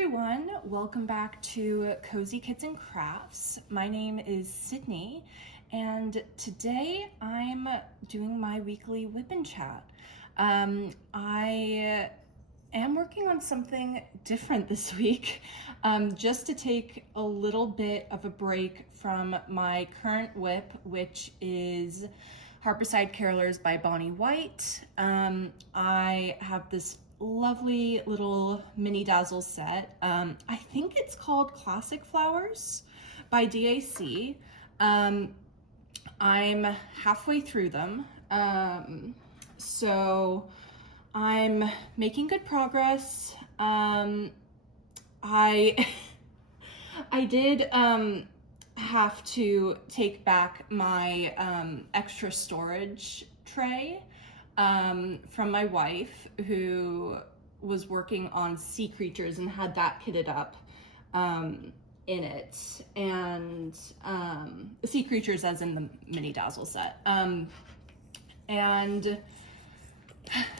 everyone, welcome back to Cozy Kids and Crafts. My name is Sydney, and today I'm doing my weekly whip and chat. I am working on something different this week, just to take a little bit of a break from my current whip, which is Harborside Carolers by Bonnie White. I have this lovely little mini dazzle set. I think it's called Classic Flowers by DAC. I'm halfway through them, so I'm making good progress. I did have to take back my extra storage tray from my wife, who was working on sea creatures and had that kitted up in it, and sea creatures as in the mini dazzle set. And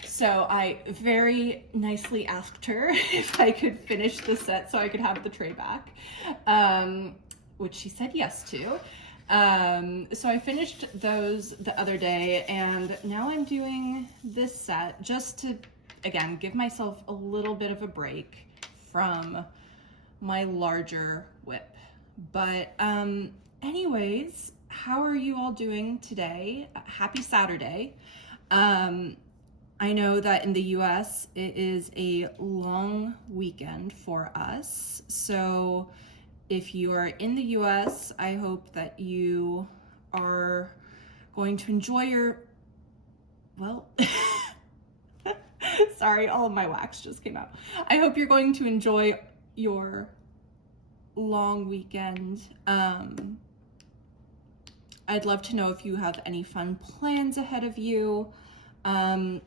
so I very nicely asked her if I could finish the set so I could have the tray back, which she said yes to. So I finished those the other day, and now I'm doing this set just to, again, give myself a little bit of a break from my larger whip. But anyways, how are you all doing today? Happy Saturday. I know that in the US it is a long weekend for us, so if you are in the US, I hope that you are going to enjoy your, well, sorry, all of my wax just came out. I hope you're going to enjoy your long weekend. I'd love to know if you have any fun plans ahead of you. I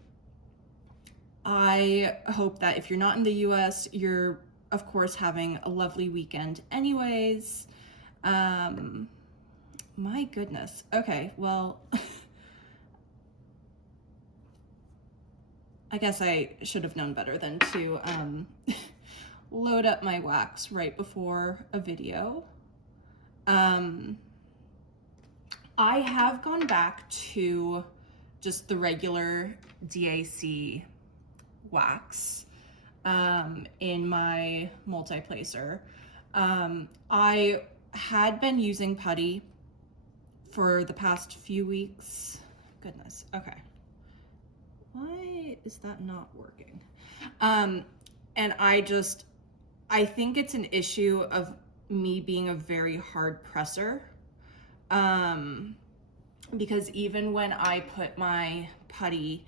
hope that if you're not in the US, you're of course having a lovely weekend anyways. My goodness. Okay, well, I guess I should have known better than to load up my wax right before a video. I have gone back to just the regular DAC wax in my multi-placer. I had been using putty for the past few weeks. Goodness, okay. Why is that not working? And I think it's an issue of me being a very hard presser. Because even when I put my putty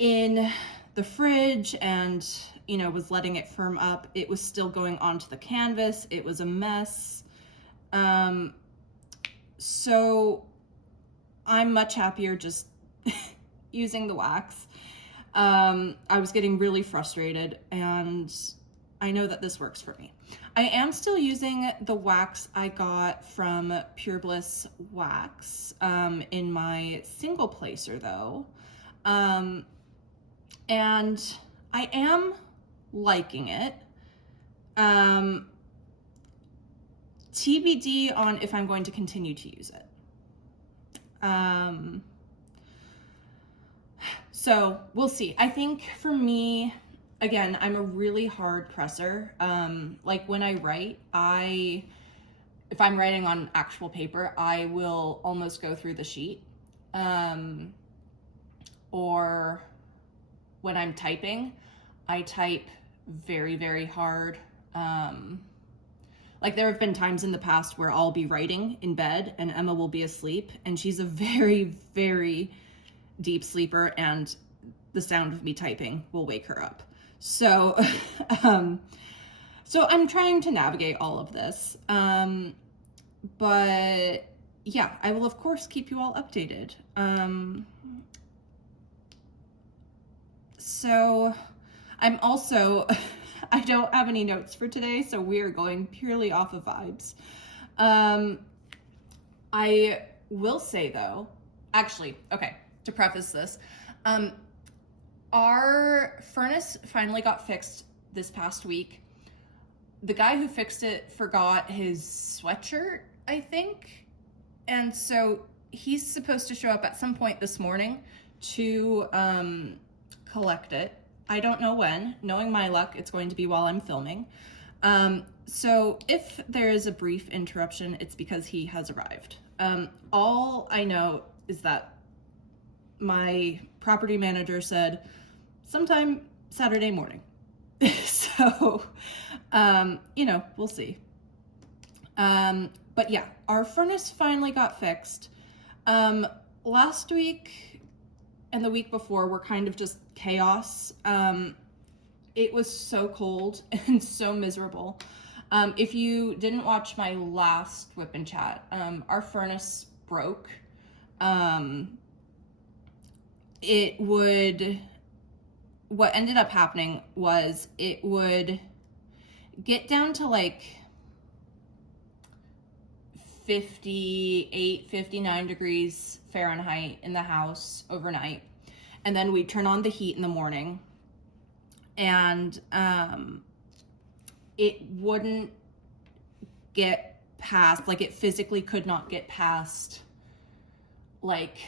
in the fridge and, you know, was letting it firm up, it was still going onto the canvas. It was a mess. So I'm much happier just using the wax. I was getting really frustrated, and I know that this works for me. I am still using the wax I got from Pure Bliss Wax in my single placer though. And I am liking it. TBD on if I'm going to continue to use it. So we'll see. I think for me, again, I'm a really hard presser. Like when I write, if I'm writing on actual paper, I will almost go through the sheet. Or when I'm typing, I type very, very hard. Like there have been times in the past where I'll be writing in bed and Emma will be asleep, and she's a very, very deep sleeper, and the sound of me typing will wake her up. So, so I'm trying to navigate all of this. But yeah, I will of course keep you all updated. So I'm also, I don't have any notes for today, so we are going purely off of vibes. I will say though, actually, okay, to preface this, our furnace finally got fixed this past week. the guy who fixed it forgot his sweatshirt, I think. And so he's supposed to show up at some point this morning to collect it. I don't know when. Knowing my luck, it's going to be while I'm filming. So if there is a brief interruption, it's because he has arrived. All I know is that my property manager said sometime Saturday morning. So, we'll see. But yeah, our furnace finally got fixed. Last week and the week before were kind of just chaos. It was so cold and so miserable. If you didn't watch my last Whip and Chat, our furnace broke. What ended up happening was it would get down to like 58, 59 degrees Fahrenheit in the house overnight. And then we'd turn on the heat in the morning, and it wouldn't get past, like it physically could not get past like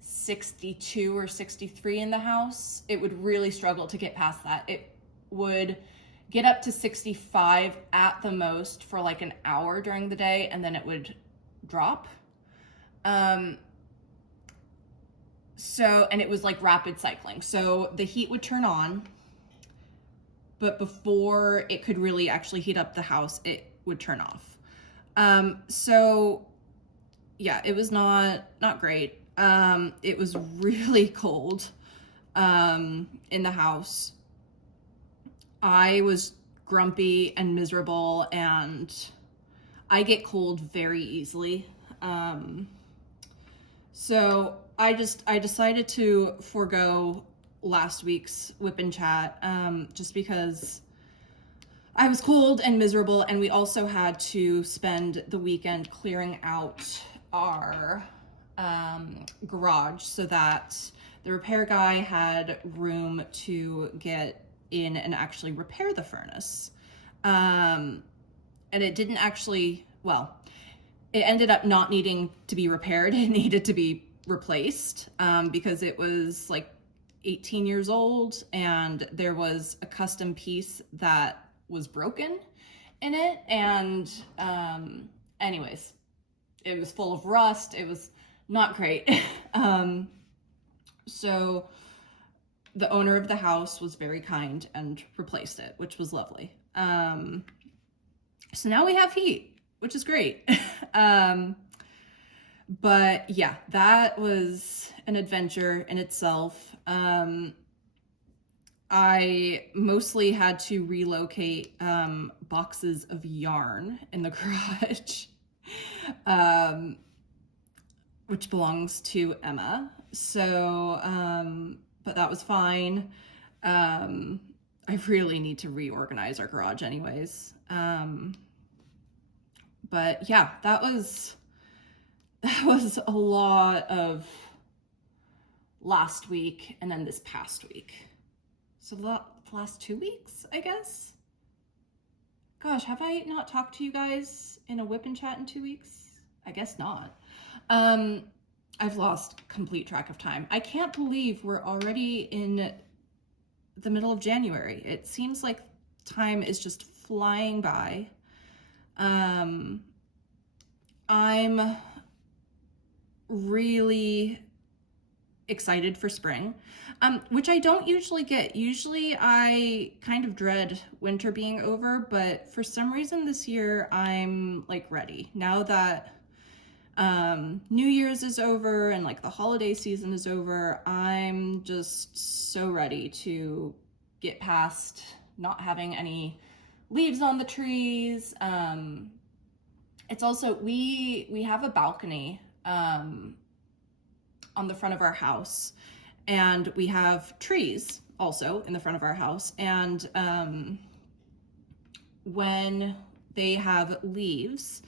62 or 63 in the house. It would really struggle to get past that. It would get up to 65 at the most for like an hour during the day, and then it would drop. And it was like rapid cycling. So the heat would turn on, but before it could really actually heat up the house, it would turn off. It was not great. It was really cold in the house. I was grumpy and miserable, and I get cold very easily. So I decided to forego last week's Whip and Chat just because I was cold and miserable, and we also had to spend the weekend clearing out our garage so that the repair guy had room to get in and actually repair the furnace. And it didn't actually, it ended up not needing to be repaired. It needed to be replaced because it was like 18 years old, and there was a custom piece that was broken in it. And anyways, it was full of rust. It was not great. So the owner of the house was very kind and replaced it, which was lovely. So now we have heat, which is great. But yeah, that was an adventure in itself. I mostly had to relocate boxes of yarn in the garage, which belongs to Emma. So, but that was fine. I really need to reorganize our garage anyways. But yeah, that was a lot of last week and then this past week. So the last 2 weeks, I guess. Gosh, have I not talked to you guys in a Whip and Chat in 2 weeks? I guess not. I've lost complete track of time. I can't believe we're already in the middle of January. It seems like time is just flying by. I'm really excited for spring, which I don't usually get. Usually I kind of dread winter being over, but for some reason this year I'm like ready. Now that New Year's is over and like the holiday season is over, I'm just so ready to get past not having any leaves on the trees. It's also, we have a balcony on the front of our house, and we have trees also in the front of our house. And when they have leaves,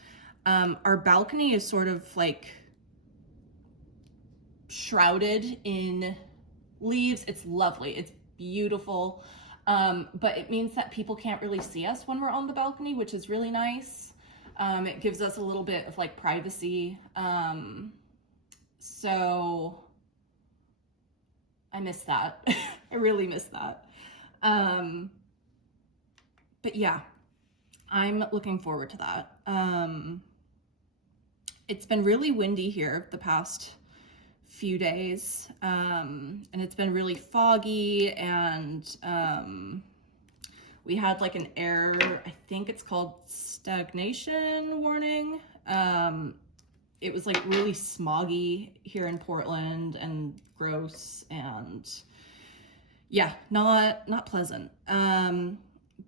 our balcony is sort of like shrouded in leaves. It's lovely. It's beautiful. But it means that people can't really see us when we're on the balcony, which is really nice. It gives us a little bit of like privacy. So I miss that. I really miss that. But yeah, I'm looking forward to that. It's been really windy here the past few days, and it's been really foggy, and we had like an air, I think it's called stagnation warning. It was like really smoggy here in Portland and gross, and yeah, not pleasant.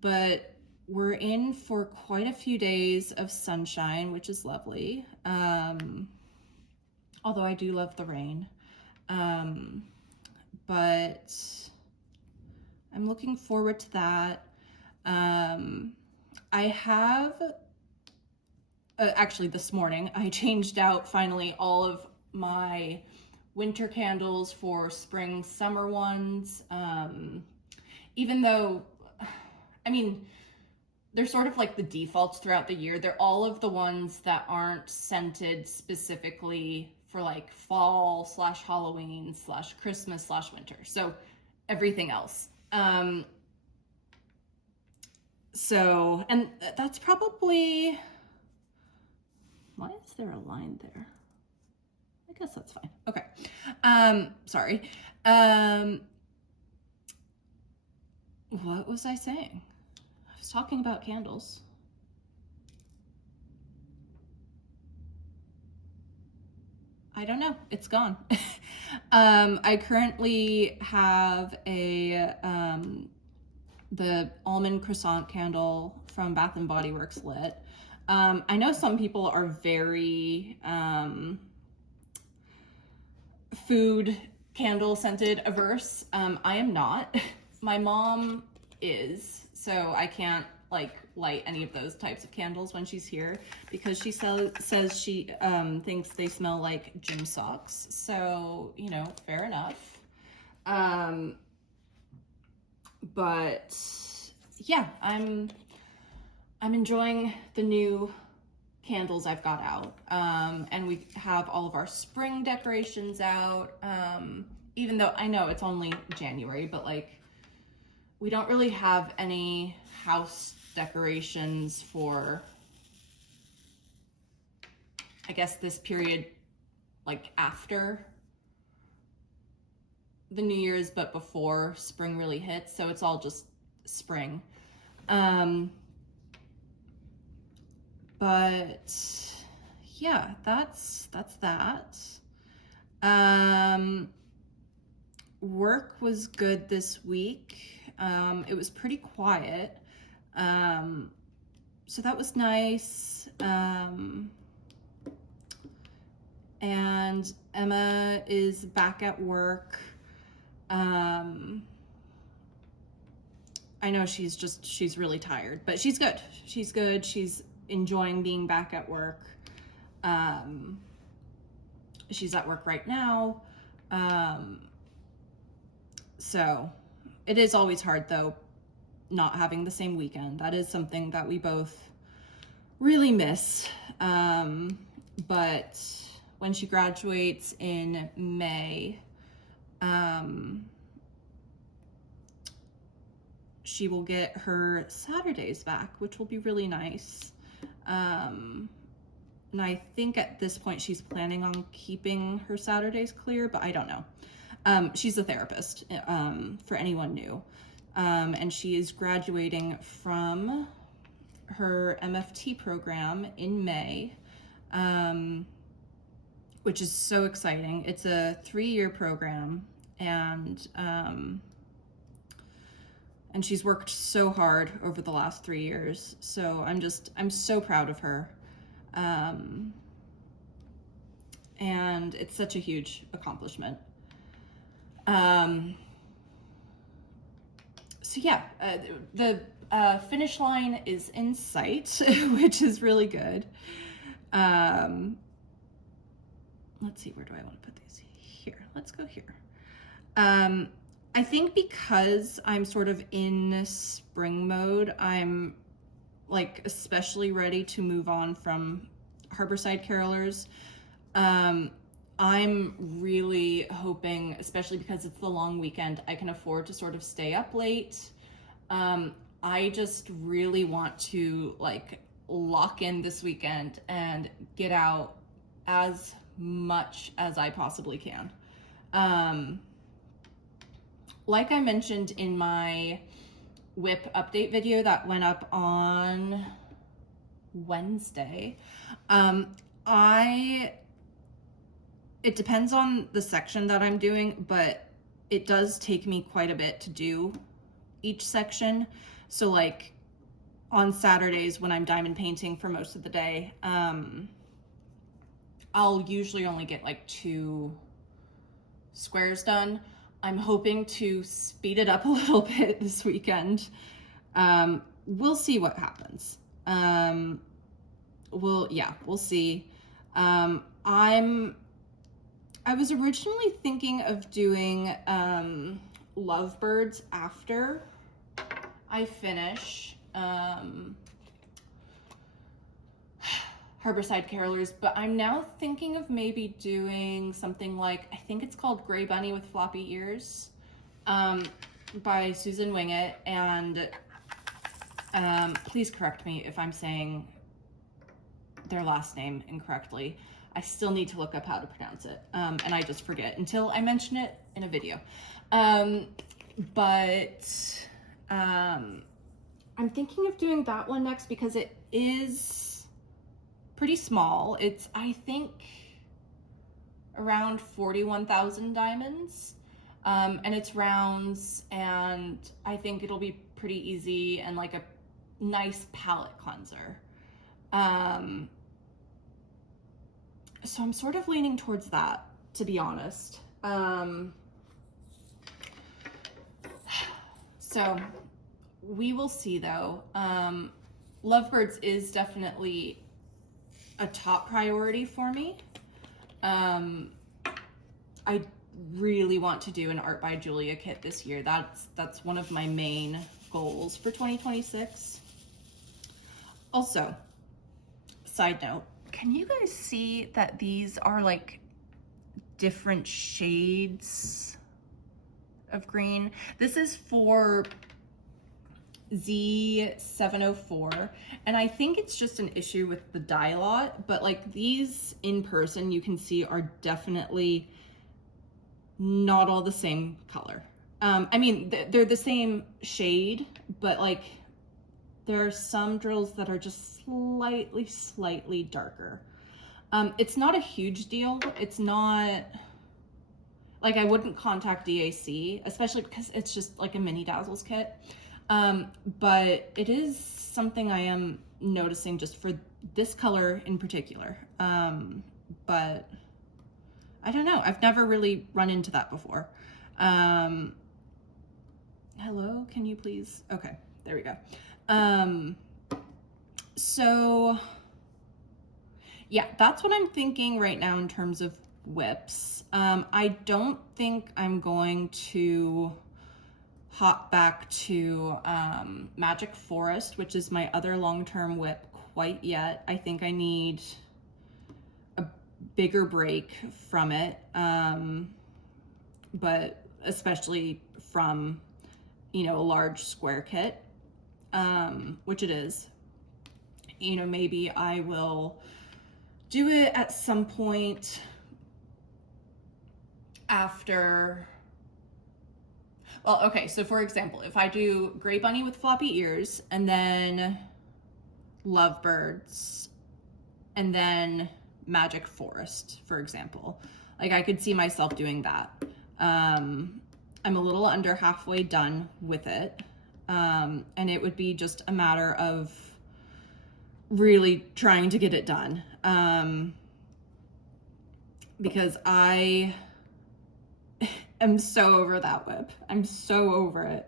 But we're in for quite a few days of sunshine, which is lovely. Although I do love the rain. But I'm looking forward to that. I have, actually this morning, I changed out finally all of my winter candles for spring, summer ones. Even though, I mean, they're sort of like the defaults throughout the year. They're all of the ones that aren't scented specifically for like fall / Halloween / Christmas / winter. So everything else. So, and that's probably, why is there a line there? I guess that's fine. Okay. Sorry. What was I saying? I was talking about candles. I don't know. It's gone. I currently have the almond croissant candle from Bath and Body Works lit. I know some people are very food candle scented averse. I am not. My mom is, so I can't like light any of those types of candles when she's here because she says she thinks they smell like gym socks. So, you know, fair enough. But yeah, I'm enjoying the new candles I've got out. And we have all of our spring decorations out. Even though I know it's only January, but like we don't really have any house decorations for, I guess, this period, like after the New Year's, but before spring really hits. So it's all just spring. But yeah, that's that. Work was good this week. It was pretty quiet. So that was nice. And Emma is back at work. I know she's really tired, but she's good. She's good. She's enjoying being back at work. She's at work right now. So it is always hard though, not having the same weekend. That is something that we both really miss. But when she graduates in May, she will get her Saturdays back, which will be really nice. And I think at this point she's planning on keeping her Saturdays clear, but I don't know. She's a therapist, for anyone new. And she is graduating from her MFT program in May, which is so exciting. It's a 3-year program, and she's worked so hard over the last 3 years. So I'm so proud of her. And it's such a huge accomplishment. So yeah, the finish line is in sight, which is really good. Let's see, where do I want to put these? Here, let's go here. I think because I'm sort of in spring mode, I'm like especially ready to move on from Harborside Carolers. I'm really hoping, especially because it's the long weekend, I can afford to sort of stay up late. I just really want to like lock in this weekend and get out as much as I possibly can. Like I mentioned in my whip update video that went up on Wednesday, it depends on the section that I'm doing, but it does take me quite a bit to do each section. So like on Saturdays when I'm diamond painting for most of the day, I'll usually only get like 2 squares done. I'm hoping to speed it up a little bit this weekend. We'll see what happens. We'll see. I was originally thinking of doing lovebirds after I finish Harborside Carolers, but I'm now thinking of maybe doing something like, I think it's called Gray Bunny with Floppy Ears, by Susan Wingett, and please correct me if I'm saying their last name incorrectly. I still need to look up how to pronounce it, and I just forget until I mention it in a video. But I'm thinking of doing that one next because it is pretty small. It's, I think, around 41,000 diamonds, and it's rounds, and I think it'll be pretty easy and like a nice palette cleanser. So I'm sort of leaning towards that, to be honest. So we will see though. Lovebirds is definitely a top priority for me. I really want to do an Art by Julia kit this year. That's one of my main goals for 2026. Also, side note, can you guys see that these are like different shades of green? This is for Z704, and I think it's just an issue with the dye lot, but like these in person you can see are definitely not all the same color. I mean, they're the same shade, but like there are some drills that are just slightly darker. It's not a huge deal. It's not, like I wouldn't contact DAC, especially because it's just like a mini Dazzles kit. But it is something I am noticing just for this color in particular. But I don't know. I've never really run into that before. Hello, can you please? Okay, there we go. So yeah, that's what I'm thinking right now in terms of whips. I don't think I'm going to hop back to Magic Forest, which is my other long-term whip, quite yet. I think I need a bigger break from it, but especially from, you know, a large square kit, which it is. You know, maybe I will do it at some point after. Well, okay, so for example, if I do Gray Bunny with Floppy Ears, and then Lovebirds, and then Magic Forest, for example, like I could see myself doing that. I'm a little under halfway done with it, and it would be just a matter of really trying to get it done, because I am so over that whip. I'm so over it.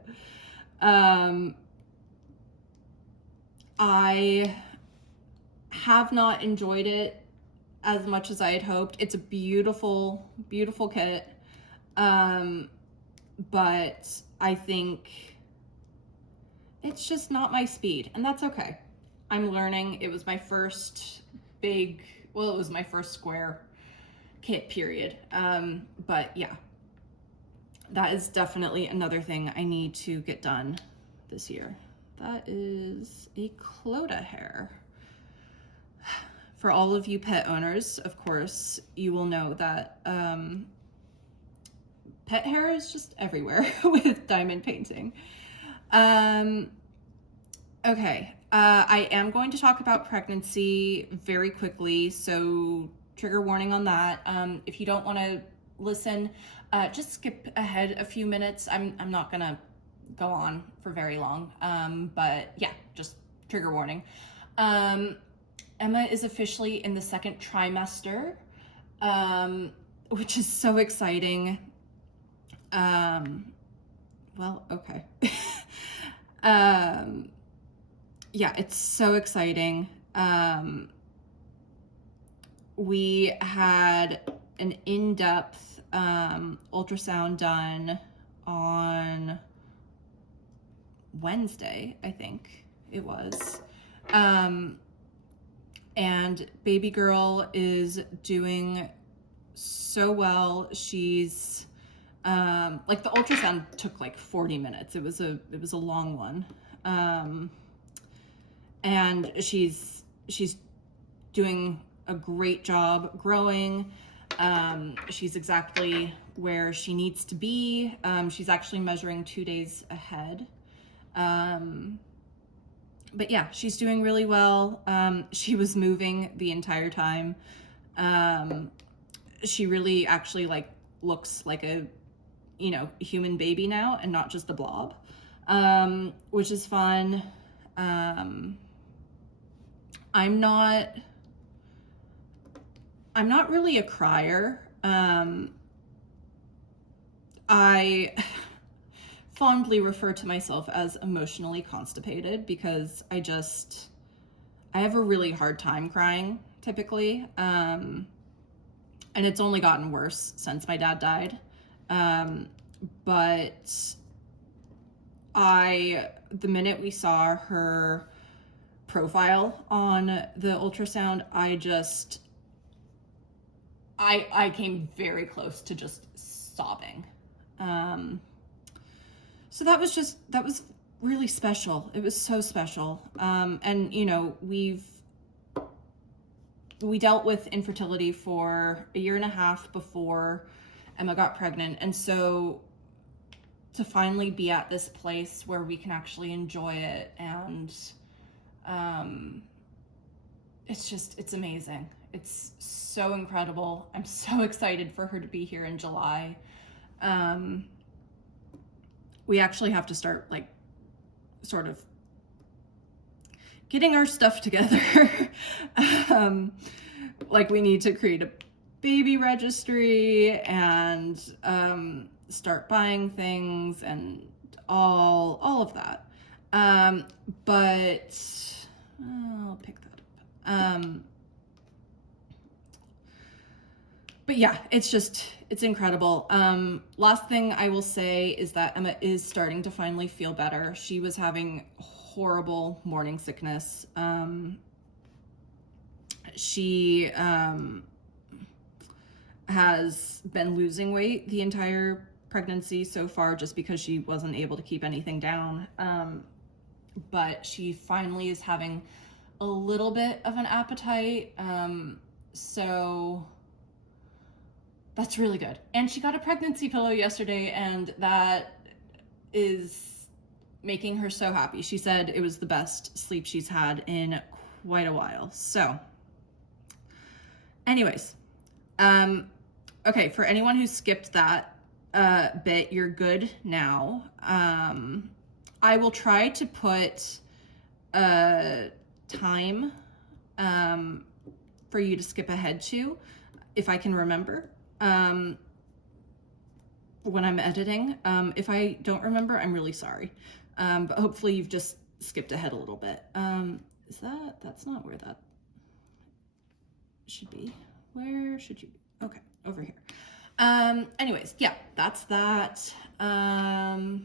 I have not enjoyed it as much as I had hoped. It's a beautiful, beautiful kit. but I think it's just not my speed, and that's okay. I'm learning. It was my first it was my first square kit, period. But yeah, that is definitely another thing I need to get done this year. That is a Clodagh hair. For all of you pet owners, of course, you will know that pet hair is just everywhere with diamond painting. Okay, I am going to talk about pregnancy very quickly, so trigger warning on that. If you don't want to listen, just skip ahead a few minutes. I'm not gonna go on for very long, but yeah, just trigger warning. Emma is officially in the second trimester, which is so exciting. Well, okay. Yeah, it's so exciting. We had an in-depth ultrasound done on Wednesday, I think it was. And baby girl is doing so well. She's like, the ultrasound took like 40 minutes. It was a long one. And she's doing a great job growing. She's exactly where she needs to be. She's actually measuring 2 days ahead. But yeah, she's doing really well. She was moving the entire time. She really actually like looks like a, human baby now and not just a blob, which is fun. I'm not really a crier. I fondly refer to myself as emotionally constipated because I have a really hard time crying typically. And it's only gotten worse since my dad died. But the minute we saw her profile on the ultrasound, I came very close to just sobbing. So that was really special. It was so special. And we dealt with infertility for a year and a half before Emma got pregnant. And so to finally be at this place where we can actually enjoy it, and it's amazing. It's so incredible. I'm so excited for her to be here in July. We actually have to start like sort of getting our stuff together. Like, we need to create a baby registry and start buying things and all of that. But I'll pick that up. But yeah, it's incredible. Last thing I will say is that Emma is starting to finally feel better. She was having horrible morning sickness. She has been losing weight the entire pregnancy so far just because she wasn't able to keep anything down. But she finally is having a little bit of an appetite. So that's really good. And she got a pregnancy pillow yesterday, and that is making her so happy. She said it was the best sleep she's had in quite a while. So anyways, okay, for anyone who skipped that bit, you're good now. I will try to put a time for you to skip ahead to, if I can remember, when I'm editing. If I don't remember, I'm really sorry. But hopefully you've just skipped ahead a little bit. That's not where that should be. Where should you be? Okay, over here. Anyways, yeah, that's that. The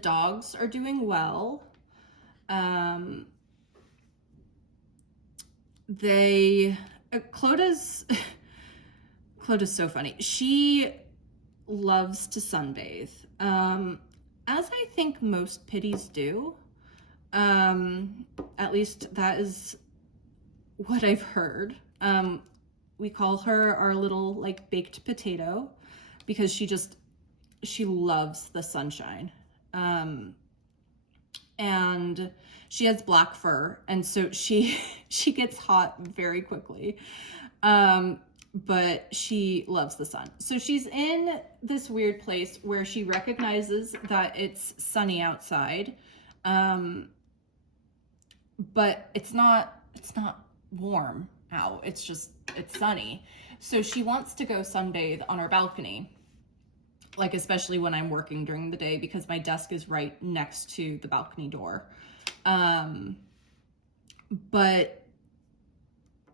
dogs are doing well. Cloda's so funny. She loves to sunbathe, as I think most pitties do. At least that is what I've heard. We call her our little like baked potato because she loves the sunshine. And she has black fur, and so she gets hot very quickly. But she loves the sun. So she's in this weird place where she recognizes that it's sunny outside. But it's not warm out. It's sunny. So she wants to go sunbathe on our balcony. Like, especially when I'm working during the day, because my desk is right next to the balcony door. But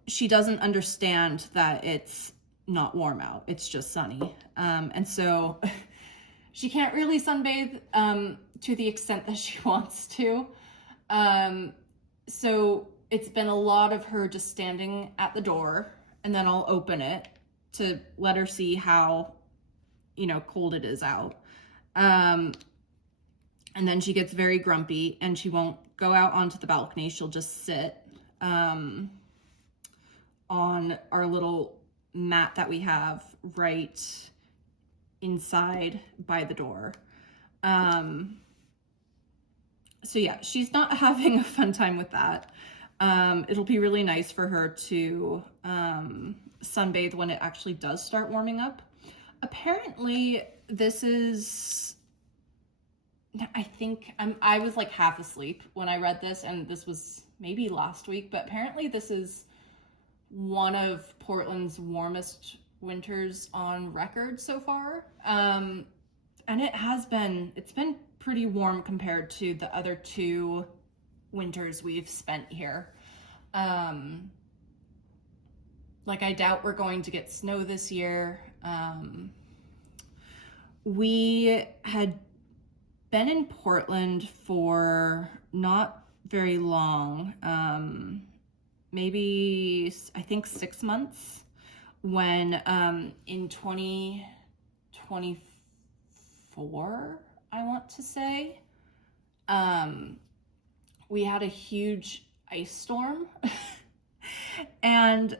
she doesn't understand that it's not warm out. It's just sunny. And so she can't really sunbathe to the extent that she wants to. So it's been a lot of her just standing at the door, and then I'll open it to let her see how, cold it is out. And then she gets very grumpy and she won't go out onto the balcony. She'll just sit on our little mat that we have right inside by the door. So yeah, she's not having a fun time with that. It'll be really nice for her to sunbathe when it actually does start warming up. Apparently, this is, I think, I was like half asleep when I read this, and this was maybe last week, but apparently this is one of Portland's warmest winters on record so far. And it's been pretty warm compared to the other 2 winters we've spent here. Like, I doubt we're going to get snow this year. We had been in Portland for not very long, maybe I think 6 months, when in 2024, I want to say, we had a huge ice storm. And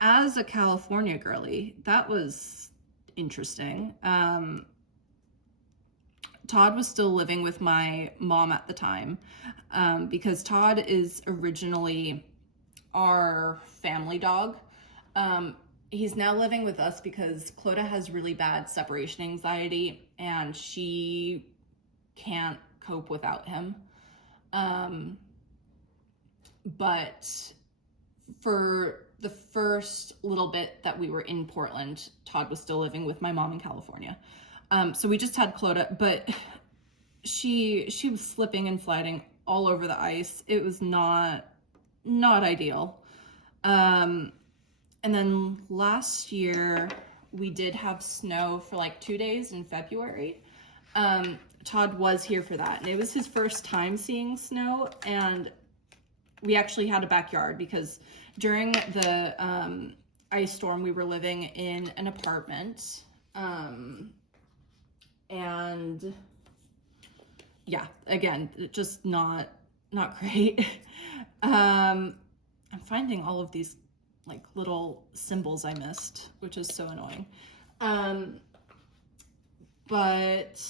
as a California girly, that was interesting. Todd was still living with my mom at the time, because Todd is originally our family dog. He's now living with us because Clodagh has really bad separation anxiety and she can't cope without him. But for the first little bit that we were in Portland, Todd was still living with my mom in California. So we just had Clodagh, but she was slipping and sliding all over the ice. It was not ideal. And then last year we did have snow for like 2 days in February. Todd was here for that, and it was his first time seeing snow, and we actually had a backyard because during the ice storm we were living in an apartment, and yeah, again, just not great. I'm finding all of these like little symbols I missed, which is so annoying. But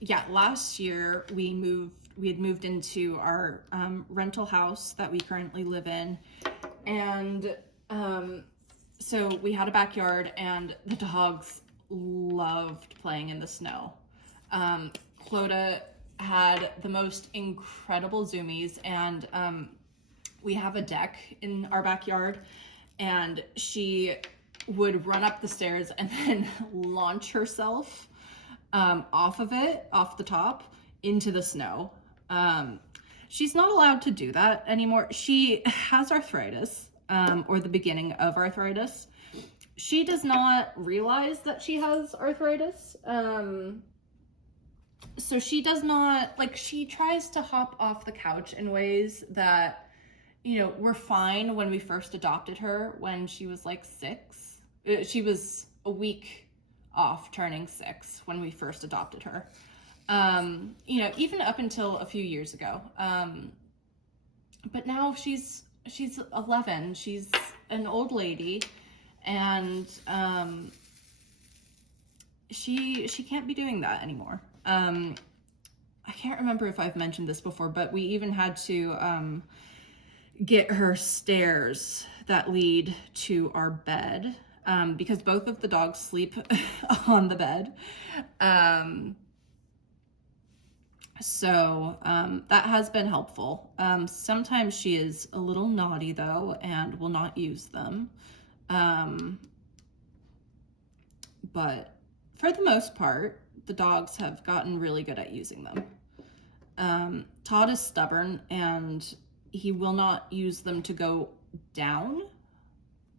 yeah, last year we had moved into our rental house that we currently live in, and so we had a backyard, and the dogs loved playing in the snow. Clodagh had the most incredible zoomies, and we have a deck in our backyard, and she would run up the stairs and then launch herself off the top into the snow. She's not allowed to do that anymore. She has arthritis, or the beginning of arthritis, she does not realize that she has arthritis. So she does not, like, she tries to hop off the couch in ways that, were fine when we first adopted her when she was like 6. She was a week off turning 6 when we first adopted her. Even up until a few years ago. But now she's 11. She's an old lady, and she can't be doing that anymore. I can't remember if I've mentioned this before, but we even had to get her stairs that lead to our bed, because both of the dogs sleep on the bed. So that has been helpful. Sometimes she is a little naughty though and will not use them. But for the most part, the dogs have gotten really good at using them. Todd is stubborn and he will not use them to go down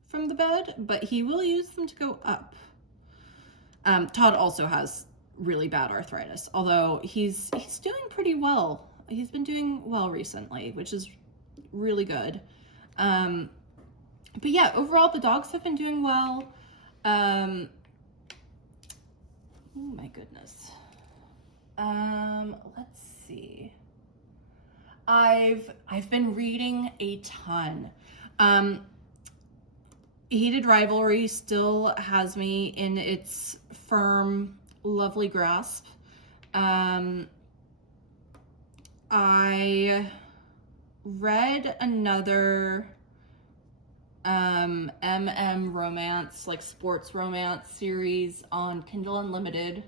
from the bed, but he will use them to go up. Todd also has really bad arthritis, although he's doing pretty well. He's been doing well recently, which is really good. But yeah, overall the dogs have been doing well. Oh my goodness. Let's see. I've been reading a ton. Heated Rivalry still has me in its firm, lovely grasp. I read another romance, like sports romance series on Kindle Unlimited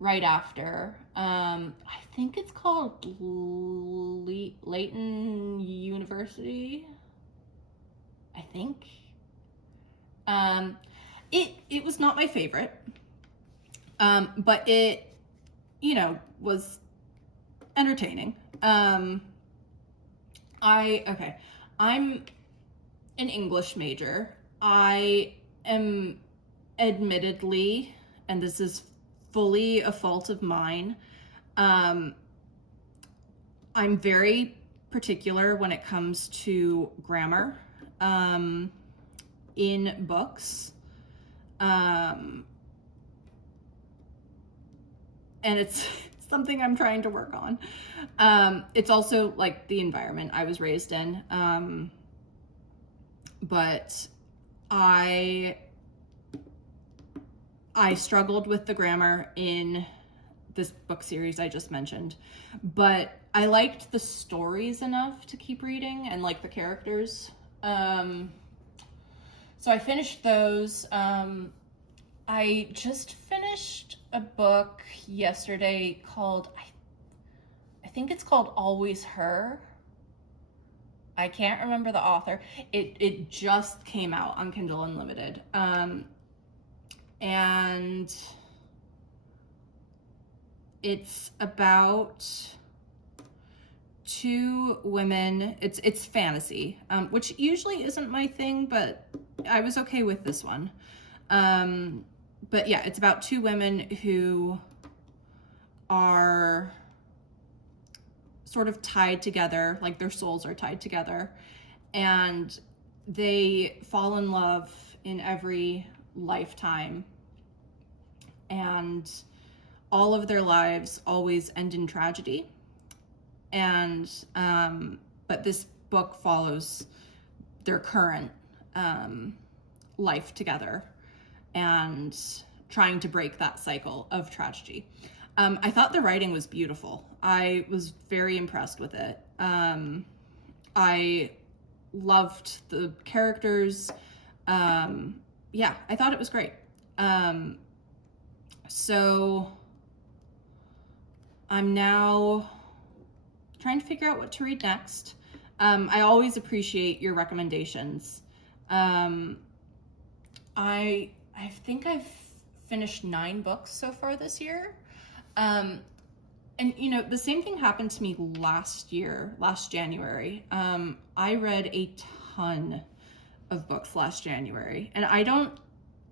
right after. I think it's called Layton University. I think. It was not my favorite. But it, was entertaining. I'm an English major. I am admittedly, and this is fully a fault of mine, I'm very particular when it comes to grammar in books. And it's something I'm trying to work on. It's also like the environment I was raised in. But I struggled with the grammar in this book series I just mentioned, but I liked the stories enough to keep reading and like the characters. So I finished those. I just finished a book yesterday called, I think it's called Always Her. I can't remember the author. It just came out on Kindle Unlimited. And it's about 2 women. It's fantasy, which usually isn't my thing, but I was okay with this one. But yeah, it's about 2 women who are sort of tied together, like their souls are tied together, and they fall in love in every lifetime, and all of their lives always end in tragedy. And but this book follows their current life together and trying to break that cycle of tragedy. I thought the writing was beautiful. I was very impressed with it. I loved the characters. Yeah, I thought it was great. So I'm now trying to figure out what to read next. I always appreciate your recommendations. I think I've finished 9 books so far this year. And the same thing happened to me last January. I read a ton of books last January, and I don't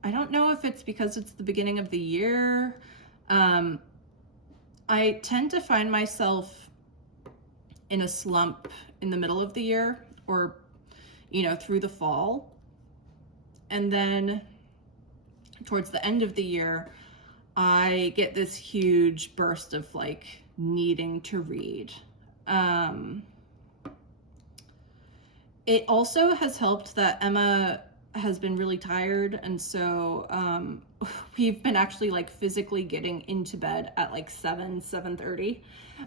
I don't know if it's because it's the beginning of the year. I tend to find myself in a slump in the middle of the year, or, through the fall. And then towards the end of the year, I get this huge burst of like needing to read. It also has helped that Emma has been really tired, and so we've been actually like physically getting into bed at like 7:30,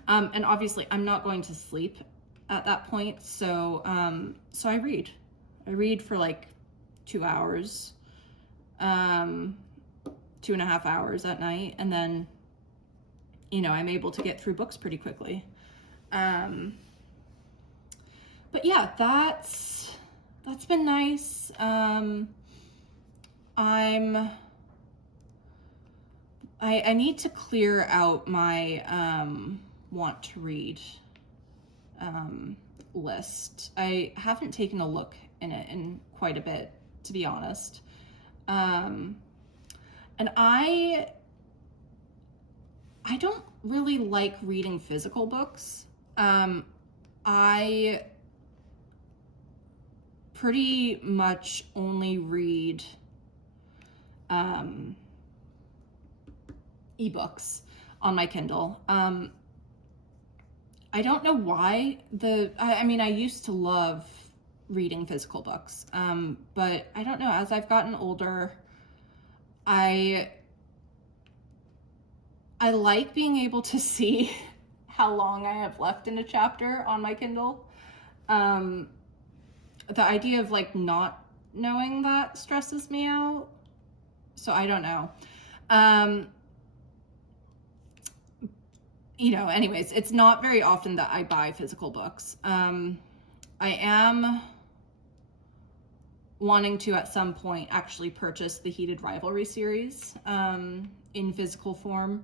and obviously I'm not going to sleep at that point, so I read for like 2 hours, 2.5 hours at night, and then I'm able to get through books pretty quickly. But yeah, that's been nice. I need to clear out my want to read list. I haven't taken a look in it in quite a bit, to be honest. And I don't really like reading physical books. I pretty much only read ebooks on my Kindle. I don't know why. I mean, I used to love reading physical books, but I don't know, as I've gotten older, I like being able to see how long I have left in a chapter on my Kindle. The idea of like not knowing that stresses me out. So I don't know. Anyways, it's not very often that I buy physical books. I am wanting to at some point actually purchase the Heated Rivalry series in physical form,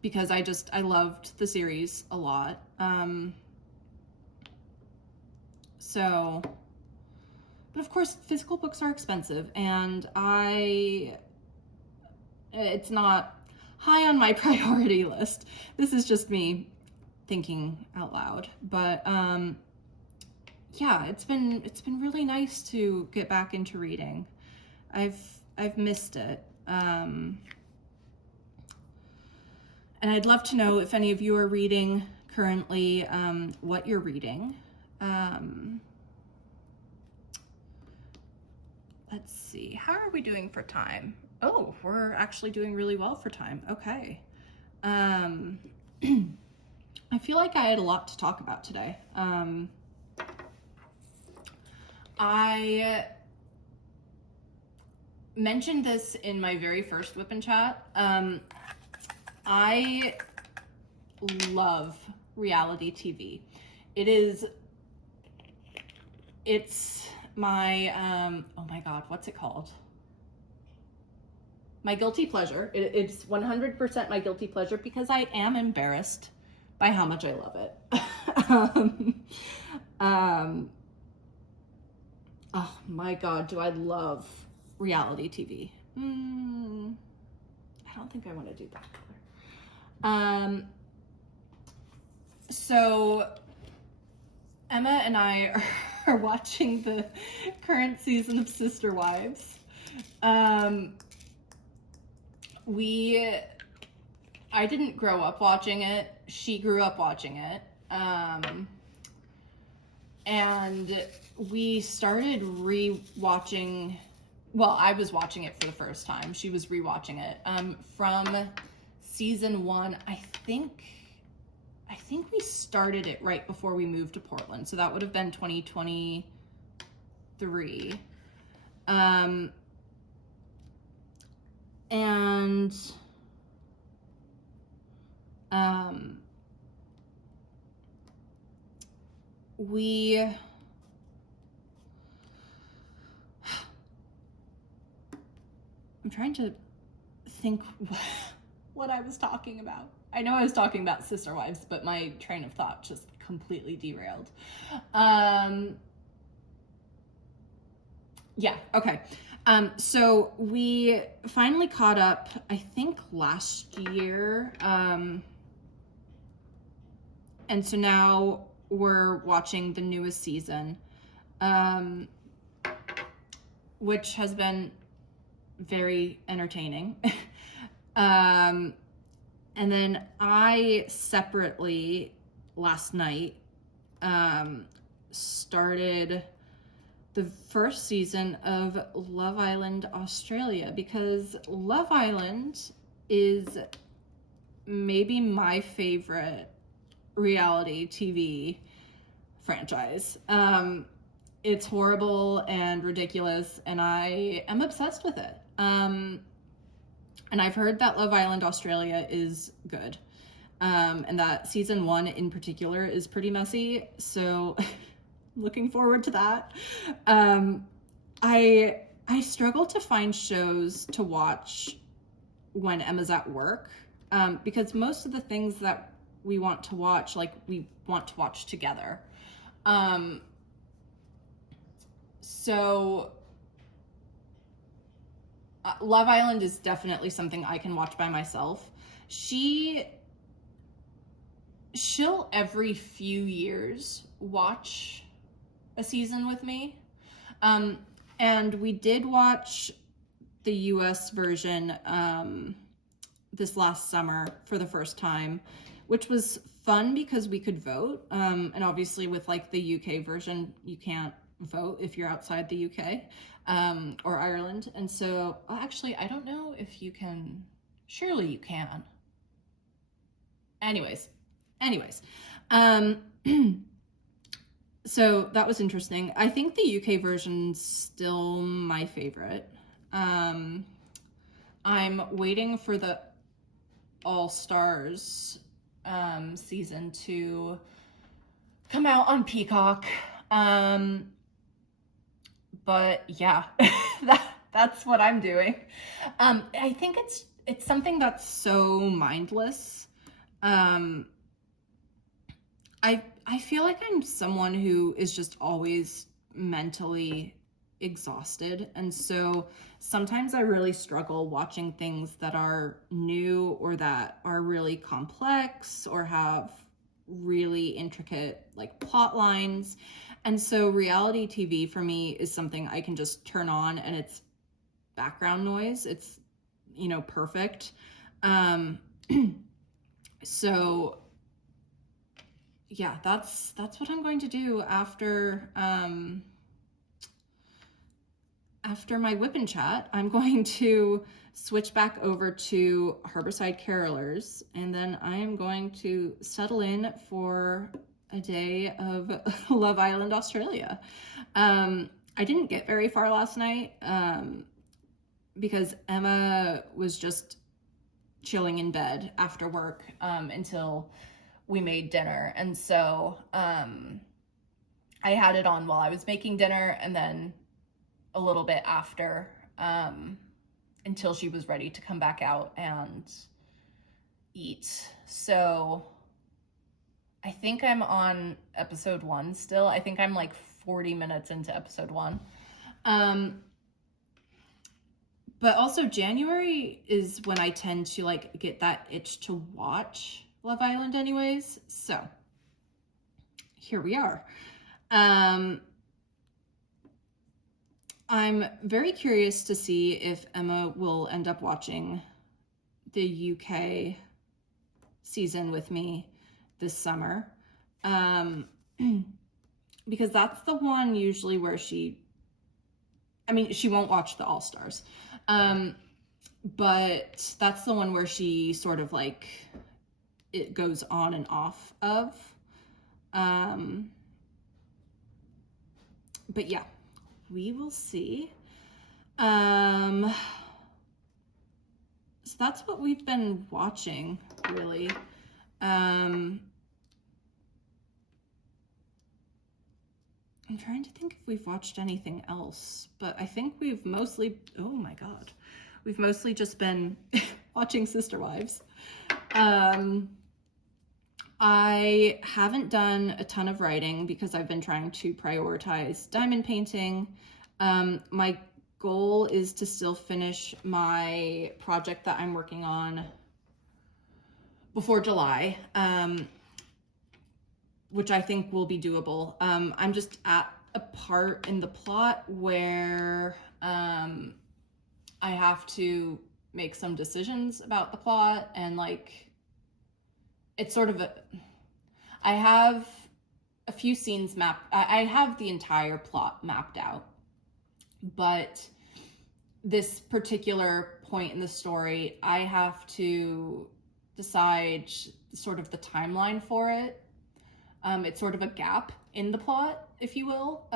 because I loved the series a lot. But of course, physical books are expensive, and it's not high on my priority list. This is just me thinking out loud. But yeah, it's been really nice to get back into reading. I've missed it. And I'd love to know if any of you are reading currently, what you're reading. Let's see, how are we doing for time? Oh, we're actually doing really well for time. Okay. I feel like I had a lot to talk about today. I mentioned this in my very first Whip and Chat. I love reality TV. It's my, oh my God, what's it called? My guilty pleasure. It's 100% my guilty pleasure because I am embarrassed by how much I love it. Oh my God, do I love reality TV. I don't think I want to do that color. So Emma and I are watching the current season of Sister Wives. I didn't grow up watching it. She grew up watching it. And we started re-watching, well, I was watching it for the first time. She was re-watching it. From season 1, I think we started it right before we moved to Portland. So that would have been 2023. I'm trying to think what I was talking about. I know I was talking about Sister Wives, but my train of thought just completely derailed. Yeah, okay. So we finally caught up, I think last year. And so now we're watching the newest season, um, which has been very entertaining. um, and then I separately last night started the first season of Love Island Australia, because Love Island is maybe my favorite reality TV franchise. It's horrible and ridiculous, and I am obsessed with it. And I've heard that Love Island Australia is good, and that season 1 in particular is pretty messy. So, looking forward to that. I struggle to find shows to watch when Emma's at work, because most of the things that we want to watch, like, we want to watch together. So Love Island is definitely something I can watch by myself. She'll every few years watch a season with me. And we did watch the US version this last summer for the first time, which was fun because we could vote. And obviously with like the UK version, you can't vote if you're outside the UK or Ireland. And so, well, actually, I don't know if you can. Surely you can. Anyways. So that was interesting. I think the UK version's still my favorite. I'm waiting for the All Stars season to come out on Peacock. But yeah, that's what I'm doing. I think it's something that's so mindless. I feel like I'm someone who is just always mentally exhausted, and so sometimes I really struggle watching things that are new or that are really complex or have really intricate like plot lines. And so reality TV for me is something I can just turn on and it's background noise. It's, perfect. So yeah, that's what I'm going to do after my whip and chat. I'm going to switch back over to Harborside Carolers, and then I am going to settle in for a day of Love Island Australia. I didn't get very far last night because Emma was just chilling in bed after work until we made dinner. And so I had it on while I was making dinner, and then a little bit after, until she was ready to come back out and eat. So I think I'm on episode 1 still. I think I'm like 40 minutes into episode 1. But also January is when I tend to like get that itch to watch Love Island anyways. So here we are. I'm very curious to see if Emma will end up watching the UK season with me this summer. Because that's the one usually where she won't watch the All Stars. But that's the one where she sort of like, it goes on and off of. But yeah, we will see. So that's what we've been watching, really. I'm trying to think if we've watched anything else, but I think we've mostly, oh my God, we've mostly just been watching Sister Wives. I haven't done a ton of writing because I've been trying to prioritize diamond painting. My goal is to still finish my project that I'm working on before July, which I think will be doable. I'm just at a part in the plot where I have to make some decisions about the plot, and like it's sort of I have a few scenes mapped. I have the entire plot mapped out, but this particular point in the story, I have to decide sort of the timeline for it. It's sort of a gap in the plot, if you will.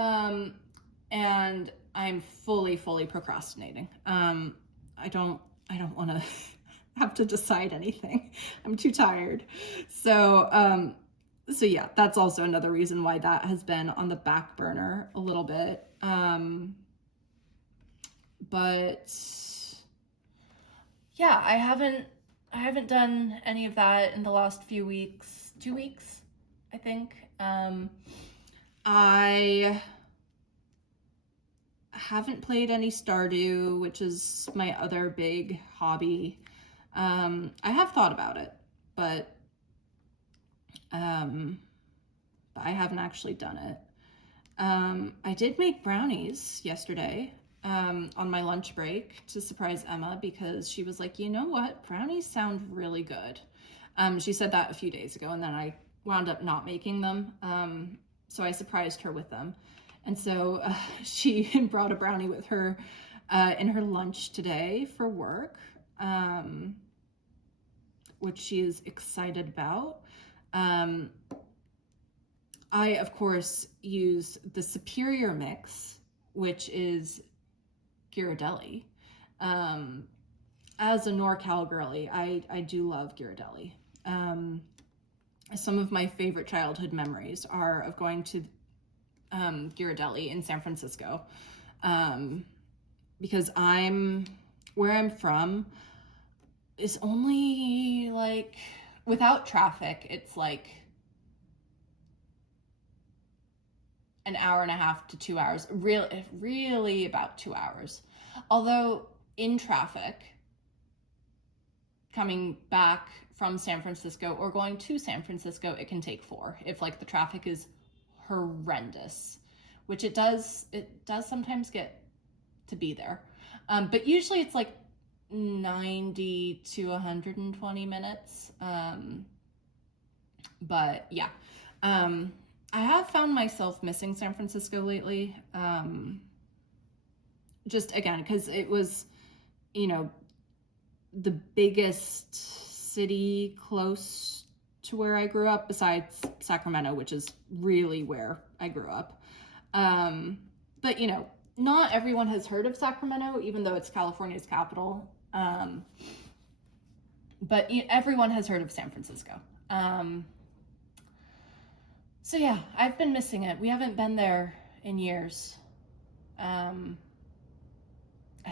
And I'm fully procrastinating. I don't want to have to decide anything. I'm too tired. So yeah, that's also another reason why that has been on the back burner a little bit. But yeah, I haven't done any of that in the last few weeks. 2 weeks, I think. I haven't played any Stardew, which is my other big hobby. I have thought about it, but I haven't actually done it. I did make brownies yesterday on my lunch break to surprise Emma, because she was like, you know what, brownies sound really good. She said that a few days ago, and then I wound up not making them. So I surprised her with them. And so she brought a brownie with her in her lunch today for work, which she is excited about. I, of course, use the superior mix, which is Ghirardelli. As a NorCal girly, I do love Ghirardelli. Some of my favorite childhood memories are of going to Ghirardelli in San Francisco, because where I'm from is only like, without traffic, it's like an hour and a half to 2 hours, really about 2 hours. Although in traffic, coming back from San Francisco or going to San Francisco, it can take 4 if like the traffic is horrendous, which it does sometimes get to be there. But usually it's like 90 to 120 minutes. But yeah, I have found myself missing San Francisco lately. Just again, because it was, the biggest city close to where I grew up, besides Sacramento, which is really where I grew up. But not everyone has heard of Sacramento, even though it's California's capital. But everyone has heard of San Francisco. So yeah, I've been missing it. We haven't been there in years. I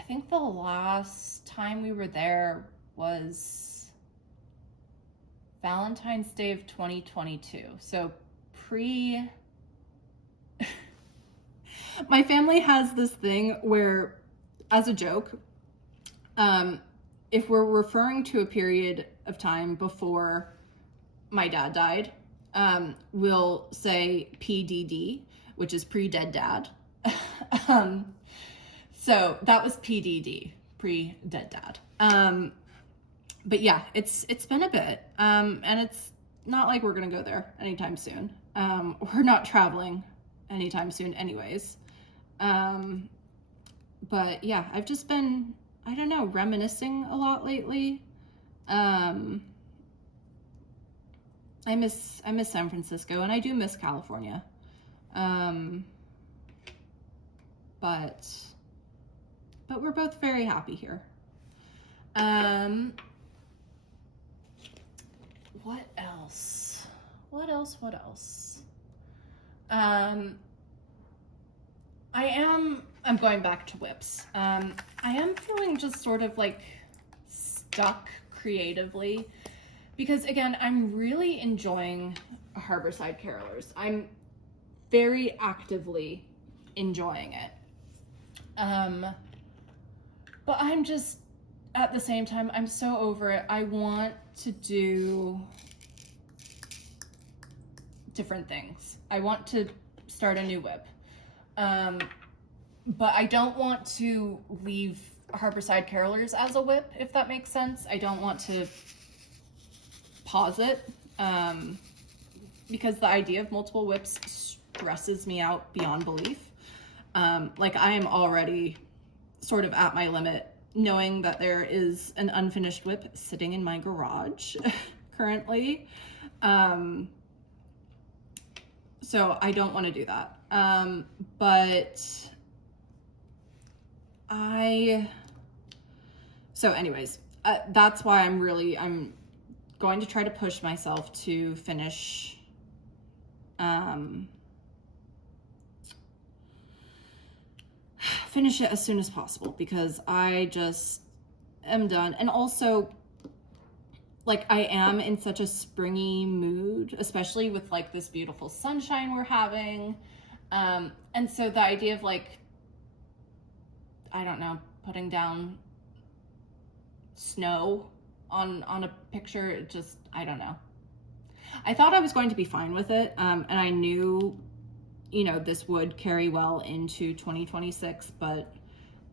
think the last time we were there was Valentine's Day of 2022. So my family has this thing where, as a joke, if we're referring to a period of time before my dad died, we'll say PDD, which is pre-dead dad. So that was PDD, pre-dead dad. But yeah, it's been a bit, and it's not like we're gonna go there anytime soon. We're not traveling anytime soon anyways. But yeah, I've just been, I don't know, reminiscing a lot lately. I miss San Francisco, and I do miss California. But we're both very happy here. What else? I'm going back to whips. I am feeling just sort of like stuck creatively, because again, I'm really enjoying Harborside Carolers. I'm very actively enjoying it. But I'm just, at the same time, I'm so over it. I want to do different things. I want to start a new whip. But I don't want to leave Harborside Carolers as a whip, if that makes sense. I don't want to pause it, because the idea of multiple whips stresses me out beyond belief. Like, I am already sort of at my limit, knowing that there is an unfinished whip sitting in my garage currently. So I don't want to do that. But so anyways, that's why I'm going to try to push myself to finish it as soon as possible, because I just am done. And also, like, I am in such a springy mood, especially with like this beautiful sunshine we're having. And so the idea of, like, I don't know, putting down snow on a picture, it just, I don't know. I thought I was going to be fine with it. And I knew, you know, this would carry well into 2026, but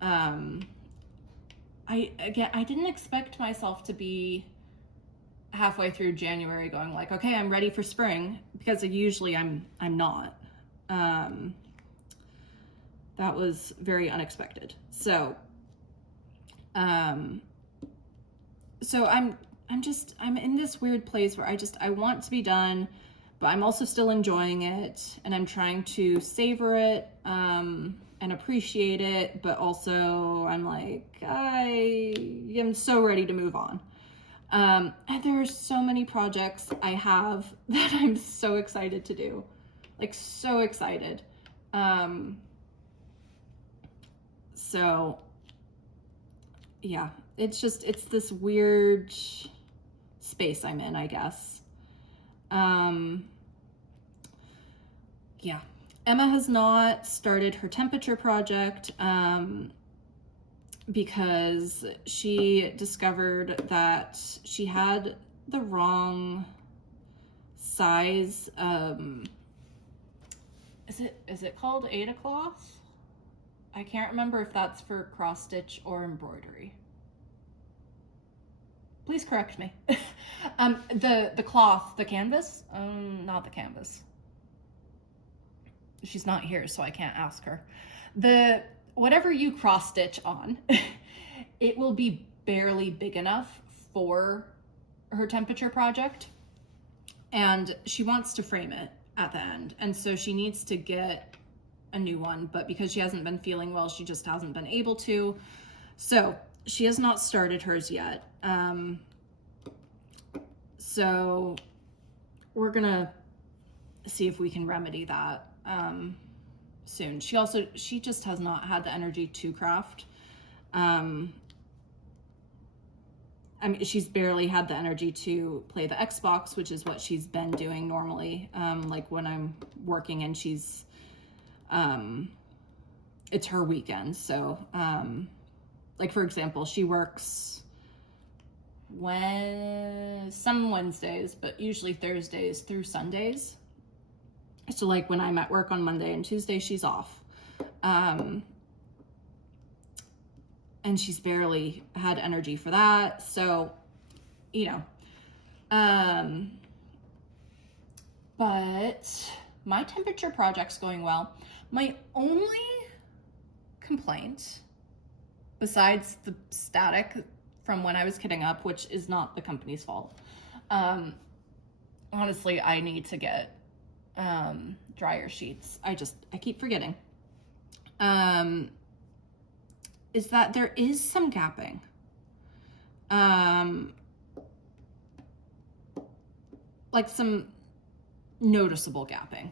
I didn't expect myself to be halfway through January going like, okay, I'm ready for spring, because usually I'm not. That was very unexpected. So I'm in this weird place where I want to be done, but I'm also still enjoying it, and I'm trying to savor it, and appreciate it, but also I'm like, I am so ready to move on. And there are so many projects I have that I'm so excited to do, like, so excited. So yeah, it's this weird space I'm in, I guess. Yeah. Emma has not started her temperature project, because she discovered that she had the wrong size. Is it called Ada cloth? I can't remember if that's for cross stitch or embroidery. Please correct me. The cloth, the canvas, not the canvas. She's not here, so I can't ask her. Whatever you cross stitch on, it will be barely big enough for her temperature project, and she wants to frame it at the end, and so she needs to get a new one, but because she hasn't been feeling well, she just hasn't been able to. So she has not started hers yet. So we're gonna see if we can remedy that soon. She just has not had the energy to craft. I mean, she's barely had the energy to play the Xbox, which is what she's been doing normally. Like, when I'm working and she's it's her weekend. So like, for example, she works some Wednesdays, but usually Thursdays through Sundays. So like, when I'm at work on Monday and Tuesday, she's off. And she's barely had energy for that. So, you know, but my temperature project's going well. My only complaint, besides the static from when I was kitting up, which is not the company's fault, honestly, I need to get dryer sheets. I keep forgetting. Is that there is some gapping. Like, some noticeable gapping.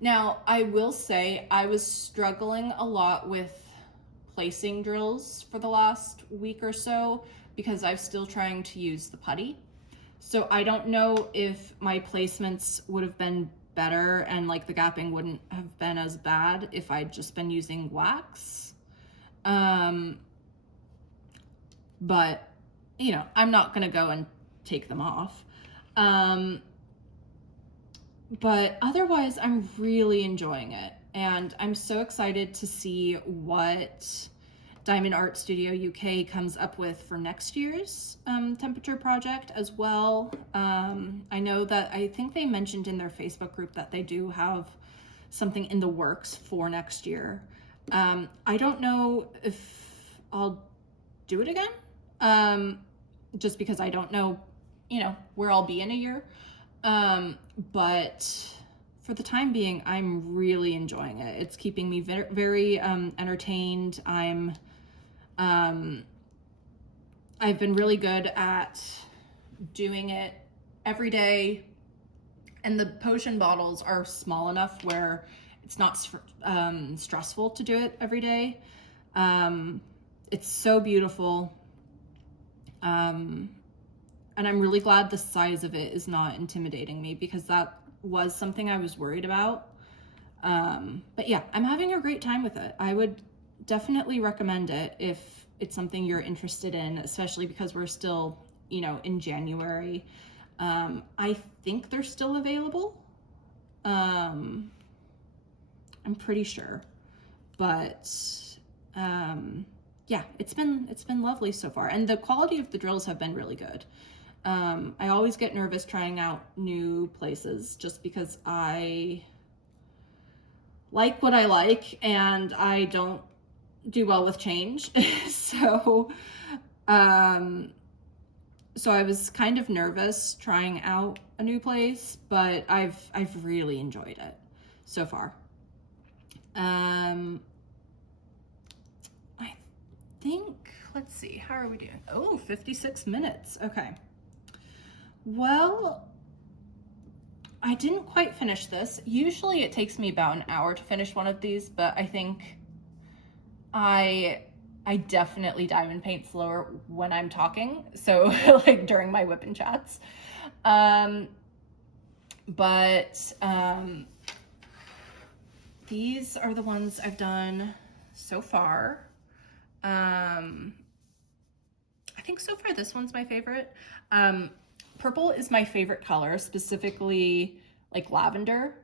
Now, I will say I was struggling a lot with placing drills for the last week or so, because I'm still trying to use the putty. So I don't know if my placements would have been better and, like, the gapping wouldn't have been as bad if I'd just been using wax. But, you know, I'm not going to go and take them off. But otherwise, I'm really enjoying it. And I'm so excited to see what Diamond Art Studio UK comes up with for next year's temperature project as well. I know that I think they mentioned in their Facebook group that they do have something in the works for next year. I don't know if I'll do it again, just because I don't know, you know, where I'll be in a year. But for the time being, I'm really enjoying it. It's keeping me very, very entertained. I've been really good at doing it every day, and the potion bottles are small enough where it's not stressful to do it every day. It's so beautiful. And I'm really glad the size of it is not intimidating me, because that was something I was worried about. But yeah, I'm having a great time with it. I would definitely recommend it if it's something you're interested in, especially because we're still, you know, in January. I think they're still available. I'm pretty sure, but yeah, it's been lovely so far, and the quality of the drills have been really good. I always get nervous trying out new places just because I like what I like and I don't do well with change. So I was kind of nervous trying out a new place, but I've really enjoyed it so far. I think, let's see, how are we doing? Oh, 56 minutes. Okay. Well, I didn't quite finish this. Usually it takes me about an hour to finish one of these, but I think I definitely diamond paint slower when I'm talking. So like during my whip and chats. These are the ones I've done so far. I think so far this one's my favorite. Purple is my favorite color, specifically like lavender.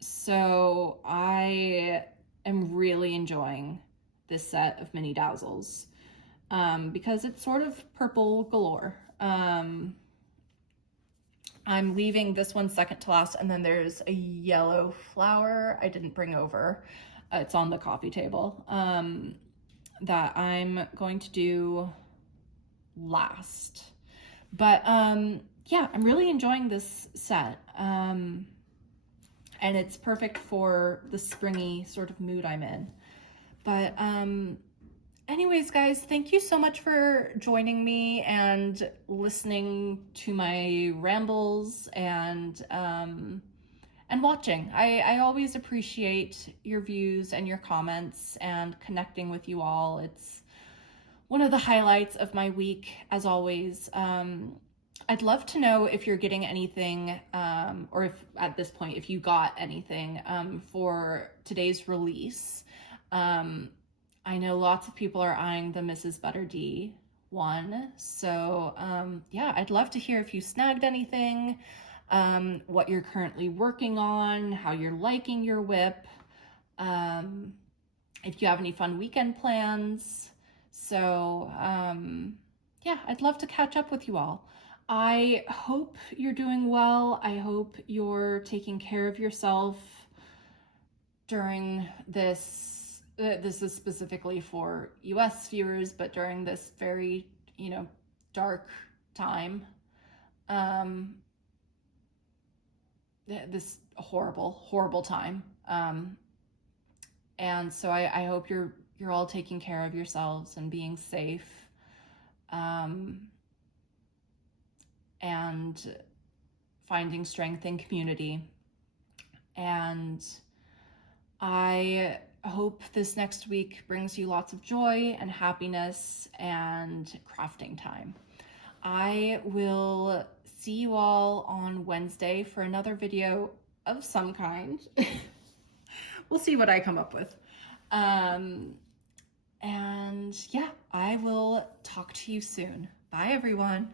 So I am really enjoying this set of mini dazzles because it's sort of purple galore. I'm leaving this one second to last, and then there's a yellow flower I didn't bring over. It's on the coffee table that I'm going to do last. But yeah, I'm really enjoying this set. And it's perfect for the springy sort of mood I'm in. But anyways, guys, thank you so much for joining me and listening to my rambles and watching. I always appreciate your views and your comments and connecting with you all. It's one of the highlights of my week, as always. I'd love to know if you're getting anything, or if at this point, if you got anything for today's release. I know lots of people are eyeing the Mrs. Butter D one. So yeah, I'd love to hear if you snagged anything, what you're currently working on, how you're liking your whip, if you have any fun weekend plans. So yeah, I'd love to catch up with you all. I hope you're doing well. I hope you're taking care of yourself during this. This is specifically for US viewers, but during this very, you know, dark time. This horrible time. And so I hope you're all taking care of yourselves and being safe. And finding strength in community. And I hope this next week brings you lots of joy and happiness and crafting time. I will see you all on Wednesday for another video of some kind. We'll see what I come up with. And yeah, I will talk to you soon. Bye, everyone.